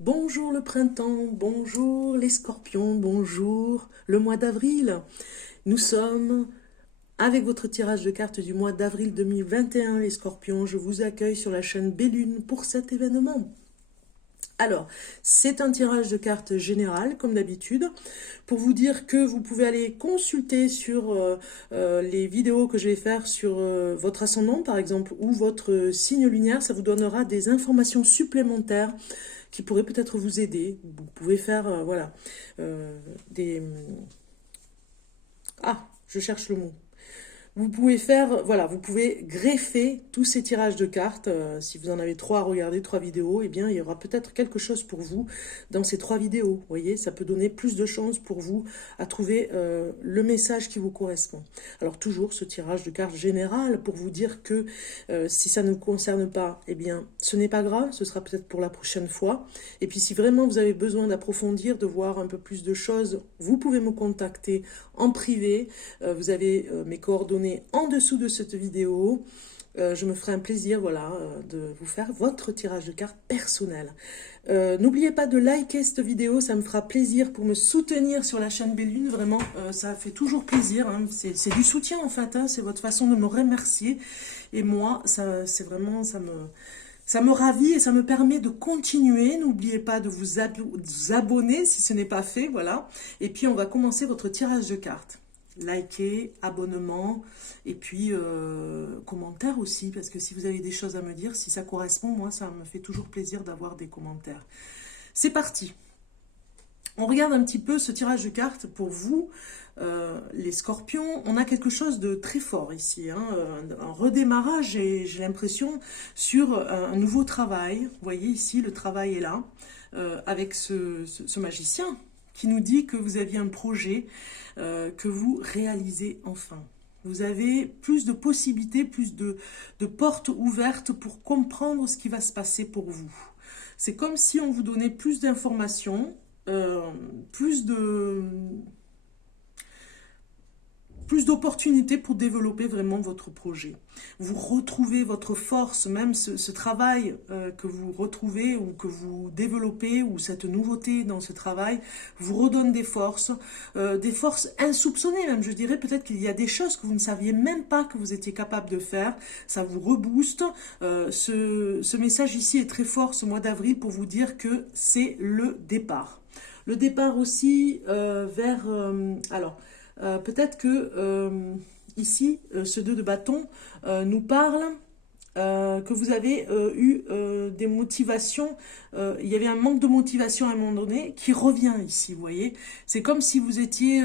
Bonjour le printemps, bonjour les scorpions, bonjour le mois d'avril. Nous sommes avec votre tirage de cartes du mois d'avril 2021, les scorpions. Je vous accueille sur la chaîne Bellune pour cet événement. Alors, c'est un tirage de cartes général, comme d'habitude, pour vous dire que vous pouvez aller consulter sur les vidéos que je vais faire sur votre ascendant, par exemple, ou votre signe lunaire. Ça vous donnera des informations supplémentaires qui pourraient peut-être vous aider. Vous pouvez faire, voilà, des... Ah, je cherche le mot. Vous pouvez faire, voilà, vous pouvez greffer tous ces tirages de cartes. Si vous en avez trois à regarder, trois vidéos, eh bien, il y aura peut-être quelque chose pour vous dans ces trois vidéos. Vous voyez, ça peut donner plus de chances pour vous à trouver le message qui vous correspond. Alors, toujours ce tirage de cartes général pour vous dire que si ça ne vous concerne pas, eh bien, ce n'est pas grave, ce sera peut-être pour la prochaine fois. Et puis, si vraiment vous avez besoin d'approfondir, de voir un peu plus de choses, vous pouvez me contacter en privé. Vous avez mes coordonnées en dessous de cette vidéo. Je me ferai un plaisir, voilà, de vous faire votre tirage de cartes personnel. N'oubliez pas de liker cette vidéo, ça me fera plaisir pour me soutenir sur la chaîne Bellune. Vraiment, ça fait toujours plaisir. Hein. C'est du soutien en fait, hein. C'est votre façon de me remercier. Et moi, c'est vraiment, ça me ravit et ça me permet de continuer. N'oubliez pas de vous abonner si ce n'est pas fait, voilà. Et puis, on va commencer votre tirage de cartes. Likez, abonnement et puis commentaires aussi, parce que si vous avez des choses à me dire, si ça correspond, moi ça me fait toujours plaisir d'avoir des commentaires. C'est parti. On regarde un petit peu ce tirage de cartes pour vous, les scorpions. On a quelque chose de très fort ici, hein, un redémarrage, j'ai l'impression, sur un nouveau travail. Vous voyez ici, le travail est là, avec ce magicien qui nous dit que vous aviez un projet que vous réalisez enfin. Vous avez plus de possibilités, plus de portes ouvertes pour comprendre ce qui va se passer pour vous. C'est comme si on vous donnait plus d'informations, plus d'opportunités pour développer vraiment votre projet. Vous retrouvez votre force, même ce travail que vous retrouvez ou que vous développez, ou cette nouveauté dans ce travail, vous redonne des forces insoupçonnées même, je dirais. Peut-être qu'il y a des choses que vous ne saviez même pas que vous étiez capable de faire, ça vous rebooste. Ce message ici est très fort ce mois d'avril pour vous dire que c'est le départ. Le départ aussi vers... peut-être que ici, ce 2 de bâton nous parle que vous avez eu des motivations. Il y avait un manque de motivation à un moment donné qui revient ici, vous voyez. C'est comme si vous étiez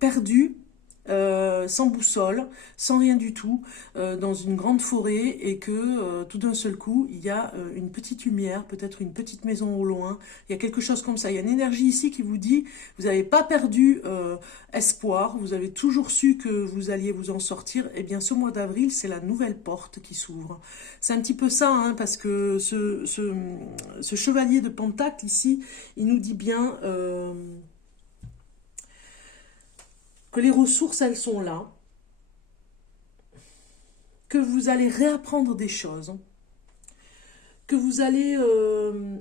perdu. Sans boussole, sans rien du tout, dans une grande forêt, et que tout d'un seul coup, il y a une petite lumière, peut-être une petite maison au loin, il y a quelque chose comme ça. Il y a une énergie ici qui vous dit, vous n'avez pas perdu espoir, vous avez toujours su que vous alliez vous en sortir. Et bien ce mois d'avril, c'est la nouvelle porte qui s'ouvre. C'est un petit peu ça, hein, parce que ce chevalier de Pentacle ici, il nous dit bien... que les ressources, elles sont là, que vous allez réapprendre des choses, que vous allez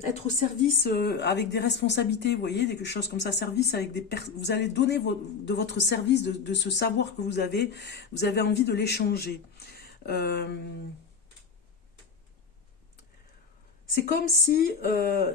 être au service avec des responsabilités, vous voyez, quelque chose comme ça, service avec vous allez donner de votre service, de ce savoir que vous avez envie de l'échanger. C'est comme si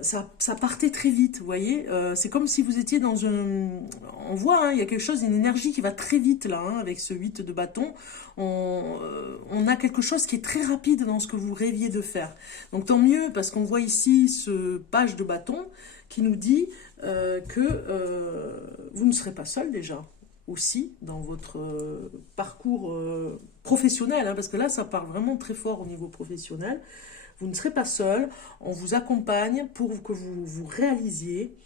ça partait très vite, vous voyez. C'est comme si vous étiez dans un... On voit, hein, il y a quelque chose, une énergie qui va très vite là, hein, avec ce 8 de bâton. On a quelque chose qui est très rapide dans ce que vous rêviez de faire. Donc tant mieux, parce qu'on voit ici ce page de bâton qui nous dit que vous ne serez pas seul déjà, aussi, dans votre parcours professionnel, hein, parce que là, ça part vraiment très fort au niveau professionnel. Vous ne serez pas seul, on vous accompagne pour que vous vous réalisiez.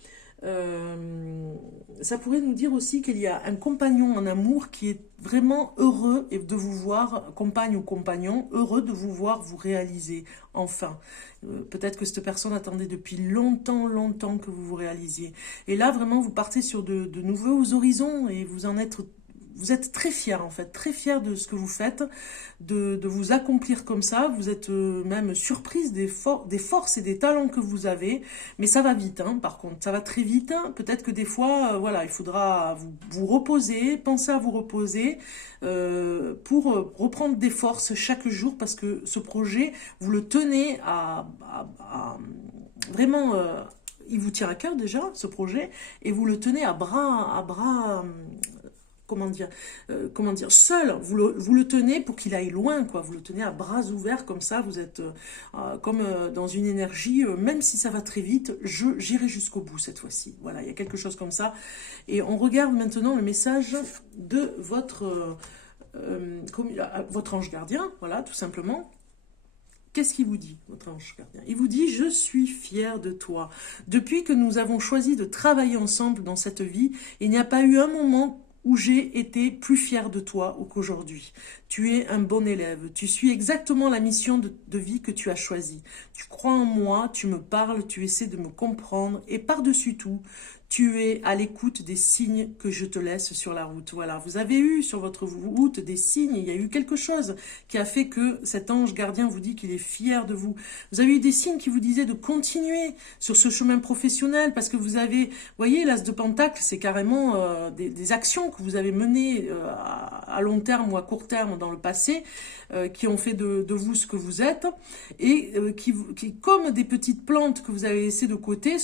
Ça pourrait nous dire aussi qu'il y a un compagnon en amour qui est vraiment heureux de vous voir, compagne ou compagnon, heureux de vous voir vous réaliser, enfin. Peut-être que cette personne attendait depuis longtemps que vous vous réalisiez. Et là, vraiment, vous partez sur de nouveaux horizons et vous vous êtes très fier en fait, très fier de ce que vous faites, de vous accomplir comme ça. Vous êtes même surprise des forces et des talents que vous avez, mais ça va vite, hein, par contre, ça va très vite. Peut-être que des fois, voilà, il faudra vous reposer, penser à vous reposer pour reprendre des forces chaque jour, parce que ce projet, vous le tenez vraiment... il vous tient à cœur déjà, ce projet, et vous le tenez à bras, comment dire, seul, vous le tenez pour qu'il aille loin, quoi. Vous le tenez à bras ouverts, comme ça, vous êtes comme dans une énergie, même si ça va très vite, j'irai jusqu'au bout cette fois-ci. Voilà, il y a quelque chose comme ça. Et on regarde maintenant le message de votre ange gardien, voilà, tout simplement. Qu'est-ce qu'il vous dit, votre ange gardien? Il vous dit: je suis fier de toi. Depuis que nous avons choisi de travailler ensemble dans cette vie, il n'y a pas eu un moment où j'ai été plus fier de toi qu'aujourd'hui. Tu es un bon élève, tu suis exactement la mission de vie que tu as choisie. Tu crois en moi, tu me parles, tu essaies de me comprendre, et par-dessus tout, tu es à l'écoute des signes que je te laisse sur la route. Voilà, vous avez eu sur votre route des signes, il y a eu quelque chose qui a fait que cet ange gardien vous dit qu'il est fier de vous. Vous avez eu des signes qui vous disaient de continuer sur ce chemin professionnel, parce que vous avez, voyez, l'as de Pentacle, c'est carrément des actions que vous avez menées à long terme ou à court terme dans le passé, qui ont fait de vous ce que vous êtes, et qui, comme des petites plantes que vous avez laissées de côté,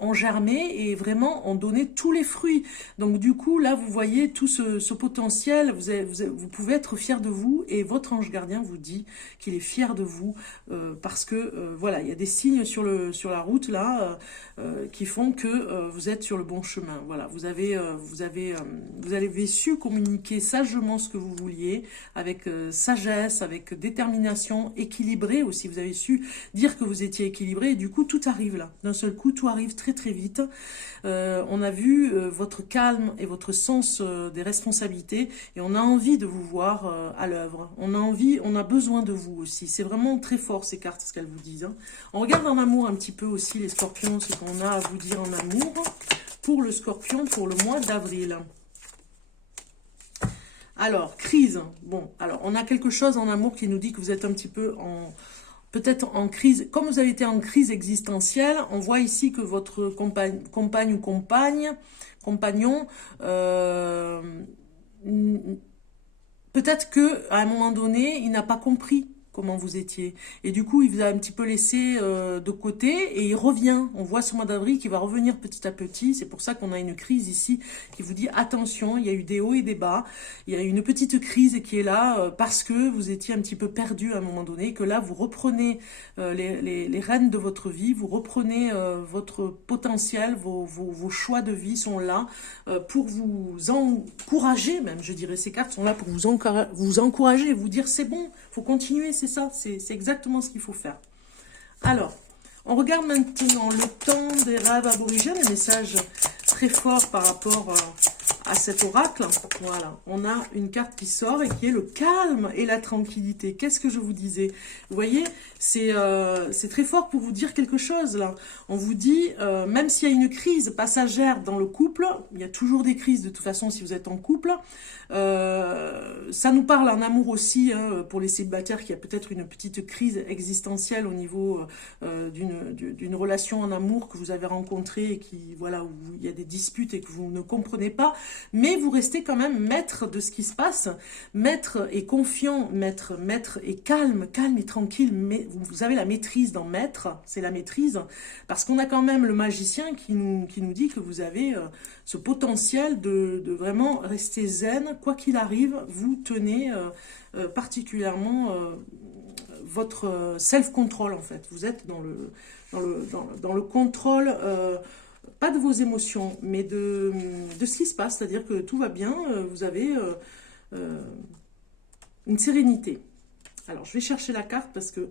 ont germé et vraiment ont donné tous les fruits. Donc du coup, là, vous voyez tout ce potentiel, vous pouvez être fier de vous, et votre ange gardien vous dit qu'il est fier de vous, parce que, voilà, il y a des signes sur la route, là, qui font que vous êtes sur le bon chemin. Voilà, vous avez su communiquer sagement ce que vous vouliez, avec sagesse, avec détermination, équilibré aussi. Vous avez su dire que vous étiez équilibré, et du coup, tout arrive là. D'un seul coup, tout arrive très très vite. On a vu votre calme et votre sens des responsabilités, et on a envie de vous voir à l'œuvre. On a besoin de vous aussi. C'est vraiment très fort, ces cartes, ce qu'elles vous disent, hein. On regarde en amour un petit peu aussi, les scorpions, ce qu'on a à vous dire en amour pour le scorpion pour le mois d'avril. Alors, crise. Bon, alors, on a quelque chose en amour qui nous dit que vous êtes un petit peu peut-être en crise. Comme vous avez été en crise existentielle, on voit ici que votre compagne ou compagnon, peut-être que à un moment donné, il n'a pas compris comment vous étiez. Et du coup, il vous a un petit peu laissé de côté, et il revient. On voit ce mois d'avril qui va revenir petit à petit. C'est pour ça qu'on a une crise ici qui vous dit attention, il y a eu des hauts et des bas. Il y a une petite crise qui est là parce que vous étiez un petit peu perdu à un moment donné, que là, vous reprenez les rênes de votre vie, vous reprenez votre potentiel, vos choix de vie sont là pour vous encourager, même, je dirais, ces cartes sont là pour vous encourager, vous dire c'est bon, faut continuer, c'est ça, c'est exactement ce qu'il faut faire. Alors, on regarde maintenant le temps des rêves aborigènes, un message très fort par rapport à cet oracle. Voilà, on a une carte qui sort et qui est le calme et la tranquillité. Qu'est-ce que je vous disais? Vous voyez, c'est très fort pour vous dire quelque chose là. On vous dit, même s'il y a une crise passagère dans le couple, il y a toujours des crises de toute façon si vous êtes en couple, ça nous parle en amour aussi, hein, pour les célibataires, qui a peut-être une petite crise existentielle au niveau d'une relation en amour que vous avez rencontrée, et qui, voilà, où il y a des disputes et que vous ne comprenez pas, mais vous restez quand même maître de ce qui se passe, maître et confiant, maître et calme et tranquille, mais vous avez la maîtrise dans maître, c'est la maîtrise, parce qu'on a quand même le magicien qui nous dit que vous avez ce potentiel de vraiment rester zen, quoi qu'il arrive, vous tenez particulièrement votre self-control en fait. Vous êtes dans le contrôle, pas de vos émotions, mais de ce qui se passe, c'est-à-dire que tout va bien, vous avez une sérénité. Alors, je vais chercher la carte parce que,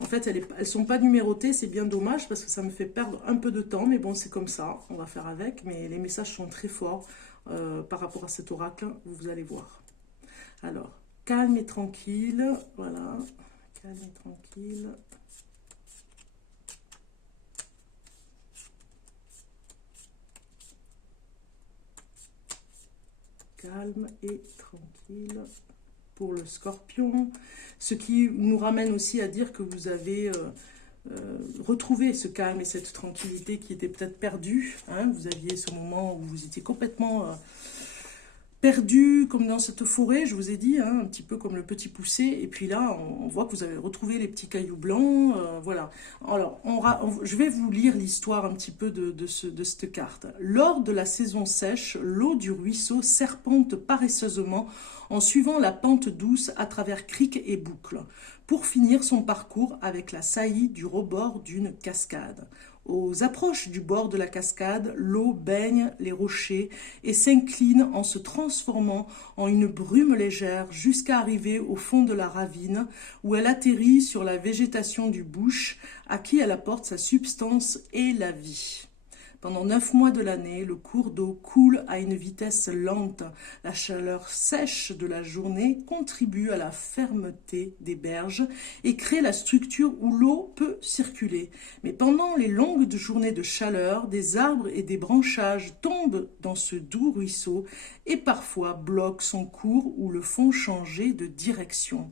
en fait, elles sont pas numérotées, c'est bien dommage parce que ça me fait perdre un peu de temps, mais bon, c'est comme ça, on va faire avec, mais les messages sont très forts par rapport à cet oracle, vous allez voir. Alors, calme et tranquille, voilà, calme et tranquille. calme et tranquille pour le Scorpion. Ce qui nous ramène aussi à dire que vous avez retrouvé ce calme et cette tranquillité qui était peut-être perdue. Hein. Vous aviez ce moment où vous étiez complètement perdu, comme dans cette forêt, je vous ai dit, hein, un petit peu comme le petit poussé. Et puis là, on voit que vous avez retrouvé les petits cailloux blancs. Voilà. Alors, je vais vous lire l'histoire un petit peu de cette carte. Lors de la saison sèche, l'eau du ruisseau serpente paresseusement en suivant la pente douce à travers criques et boucles, pour finir son parcours avec la saillie du rebord d'une cascade. Aux approches du bord de la cascade, l'eau baigne les rochers et s'incline en se transformant en une brume légère jusqu'à arriver au fond de la ravine où elle atterrit sur la végétation du bush à qui elle apporte sa substance et la vie. Pendant 9 mois de l'année, le cours d'eau coule à une vitesse lente. La chaleur sèche de la journée contribue à la fermeté des berges et crée la structure où l'eau peut circuler. Mais pendant les longues journées de chaleur, des arbres et des branchages tombent dans ce doux ruisseau et parfois bloquent son cours ou le font changer de direction.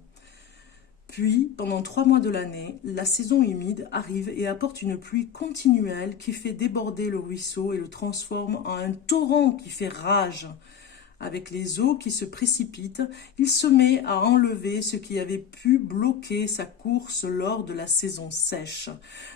Puis, pendant 3 mois de l'année, la saison humide arrive et apporte une pluie continuelle qui fait déborder le ruisseau et le transforme en un torrent qui fait rage. Avec les eaux qui se précipitent, il se met à enlever ce qui avait pu bloquer sa course lors de la saison sèche.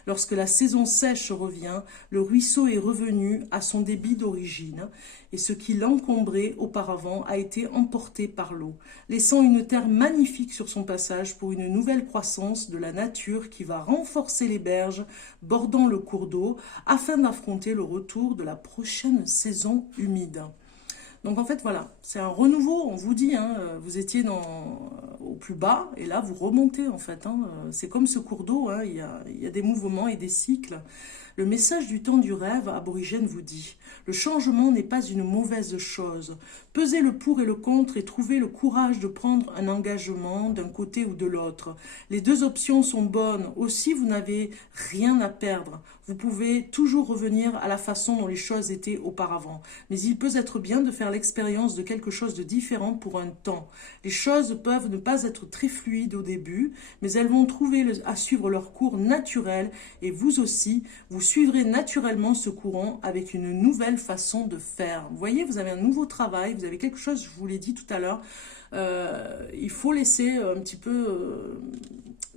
Lorsque la saison sèche revient, le ruisseau est revenu à son débit d'origine et ce qui l'encombrait auparavant a été emporté par l'eau, laissant une terre magnifique sur son passage pour une nouvelle croissance de la nature qui va renforcer les berges bordant le cours d'eau afin d'affronter le retour de la prochaine saison humide. Donc en fait, voilà, c'est un renouveau, on vous dit, hein, vous étiez au plus bas, et là, vous remontez, en fait. Hein, c'est comme ce cours d'eau, hein, il y a des mouvements et des cycles. Le message du temps du rêve aborigène vous dit « Le changement n'est pas une mauvaise chose. Pesez le pour et le contre et trouvez le courage de prendre un engagement d'un côté ou de l'autre. Les deux options sont bonnes. Aussi, vous n'avez rien à perdre. Vous pouvez toujours revenir à la façon dont les choses étaient auparavant. Mais il peut être bien de faire l'expérience de quelque chose de différent pour un temps. Les choses peuvent ne pas être très fluides au début, mais elles vont trouver à suivre leur cours naturel et vous aussi, vous suivrez naturellement ce courant avec une nouvelle façon de faire. Vous voyez, vous avez un nouveau travail, vous avez quelque chose, je vous l'ai dit tout à l'heure, il faut laisser un petit peu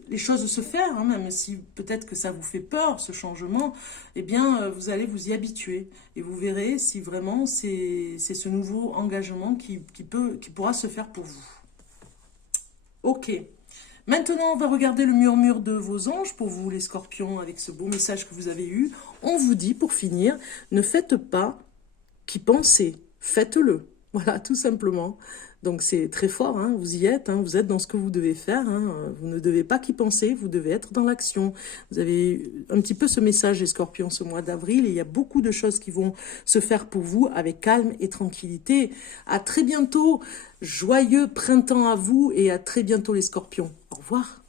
les choses se faire, hein, même si peut-être que ça vous fait peur, ce changement, eh bien, vous allez vous y habituer. Et vous verrez si vraiment c'est ce nouveau engagement qui pourra se faire pour vous. Ok. Maintenant, on va regarder le murmure de vos anges pour vous, les scorpions, avec ce beau message que vous avez eu. On vous dit, pour finir, ne faites pas qu'y penser, faites-le. Voilà, tout simplement. Donc c'est très fort, hein, vous y êtes, hein, vous êtes dans ce que vous devez faire, hein, vous ne devez pas qu'y penser, vous devez être dans l'action. Vous avez un petit peu ce message, les scorpions, ce mois d'avril, et il y a beaucoup de choses qui vont se faire pour vous avec calme et tranquillité. À très bientôt, joyeux printemps à vous, et à très bientôt les scorpions. Au revoir.